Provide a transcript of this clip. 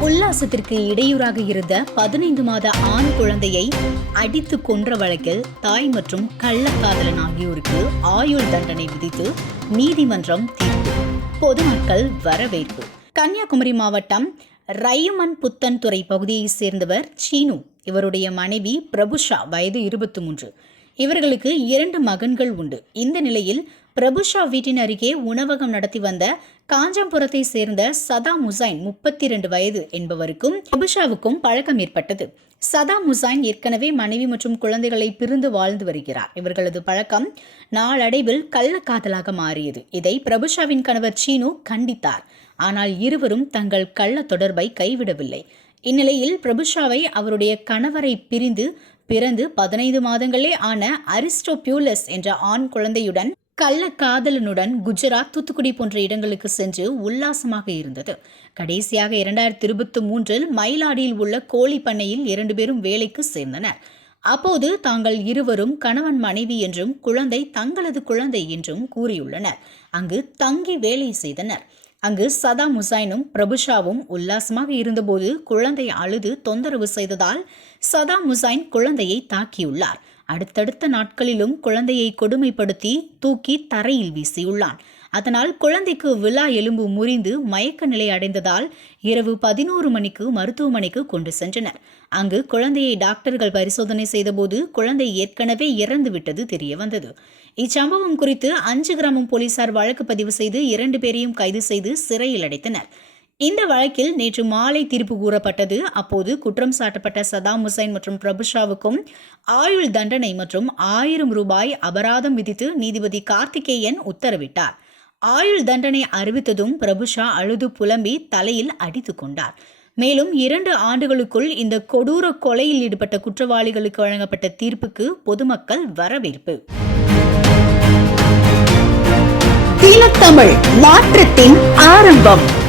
உல்லாசத்திற்கு இடையூறாக இருந்த பதினைந்து மாத ஆண் குழந்தையை அடித்து கொன்ற வழக்கில் தாய் மற்றும் கள்ளக்காதலன் ஆகியோருக்கு ஆயுள் தண்டனை விதித்து நீதிமன்றம் தீர்ப்பு. பொதுமக்கள் வரவேற்பு. கன்னியாகுமரி மாவட்டம் ரையமன் புத்தன்துறை பகுதியைச் சேர்ந்தவர் சீனு. இவருடைய மனைவி பிரபுஷா வயது இருபத்தி மூன்று. இவர்களுக்கு இரண்டு மகன்கள் உண்டு. இந்த நிலையில் பிரபுஷா வீட்டின் அருகே உணவகம் நடத்தி வந்த காஞ்சம்புரத்தை சேர்ந்த சதாம் ஹுசைன் முப்பத்தி இரண்டு வயது என்பவருக்கும் பிரபுஷாவுக்கும் பழக்கம் ஏற்பட்டது. சதாம் ஹுசைன் ஏற்கனவே மனைவி மற்றும் குழந்தைகளை பிரிந்து வாழ்ந்து வருகிறார். இவர்களது பழக்கம் நாளடைவில் கள்ளக்காதலாக மாறியது. இதை பிரபுஷாவின் கணவர் சீனு கண்டித்தார். ஆனால் இருவரும் தங்கள் கள்ள தொடர்பை கைவிடவில்லை. இந்நிலையில் பிரபுஷாவை அவருடைய கணவரை பிரிந்து பிறந்து பதினைந்து மாதங்களே ஆன அரிஸ்டோபியூலஸ் என்ற ஆண் குழந்தையுடன் கள்ள காதலனுடன் குஜராத் தூத்துக்குடி போன்ற இடங்களுக்கு சென்று உல்லாசமாக இருந்தது. கடைசியாக இரண்டாயிரத்தி இருபத்தி மூன்றில் மயிலாடியில் உள்ள கோழி பண்ணையில் இரண்டு பேரும் வேலைக்கு சேர்ந்தனர். அப்போது தாங்கள் இருவரும் கணவன் மனைவி என்றும் குழந்தை தங்களது குழந்தை என்றும் கூறியுள்ளனர். அங்கு தங்கி வேலை செய்தனர். அங்கு சதாம் ஹுசைனும் பிரபுஷாவும் உல்லாசமாக இருந்தபோது குழந்தை அழுது தொந்தரவு செய்ததால் சதாம் ஹுசைன் குழந்தையை தாக்கியுள்ளார். அடுத்தடுத்த நாட்களிலும் குழந்தையை கொடுமைப்படுத்தி தூக்கி தரையில் வீசியுள்ளான். அதனால் குழந்தைக்கு விழா எலும்பு முறிந்து மயக்க நிலை அடைந்ததால் இரவு பதினோரு மணிக்கு மருத்துவமனைக்கு கொண்டு சென்றனர். அங்கு குழந்தையை டாக்டர்கள் பரிசோதனை செய்தபோது குழந்தை ஏற்கனவே இறந்து விட்டது தெரிய வந்தது இச்சம்பவம் குறித்து அஞ்சு கிராமம் போலீசார் வழக்கு பதிவு செய்து இரண்டு பேரையும் கைது செய்து சிறையில் அடைத்தனர். இந்த வழக்கில் நேற்று மாலை தீர்ப்பு கூறப்பட்டது. அப்போது குற்றம் சாட்டப்பட்ட சதாம் ஹுசைன் மற்றும் பிரபுஷாவுக்கும் ஆயுள் தண்டனை மற்றும் ஆயிரம் ரூபாய் அபராதம் விதித்து நீதிபதி கார்த்திகேயன் உத்தரவிட்டார். ஆயுள் தண்டனை அறிவித்ததும் பிரபுஷா அழுது புலம்பி தலையில் அடித்து கொண்டார். மேலும் இரண்டு ஆண்டுகளுக்குள் இந்த கொடூர கொலையில் ஈடுபட்ட குற்றவாளிகளுக்கு வழங்கப்பட்ட தீர்ப்புக்கு பொதுமக்கள் வரவேற்பு. தமிழ் மாற்றத்தின் ஆரம்பம்.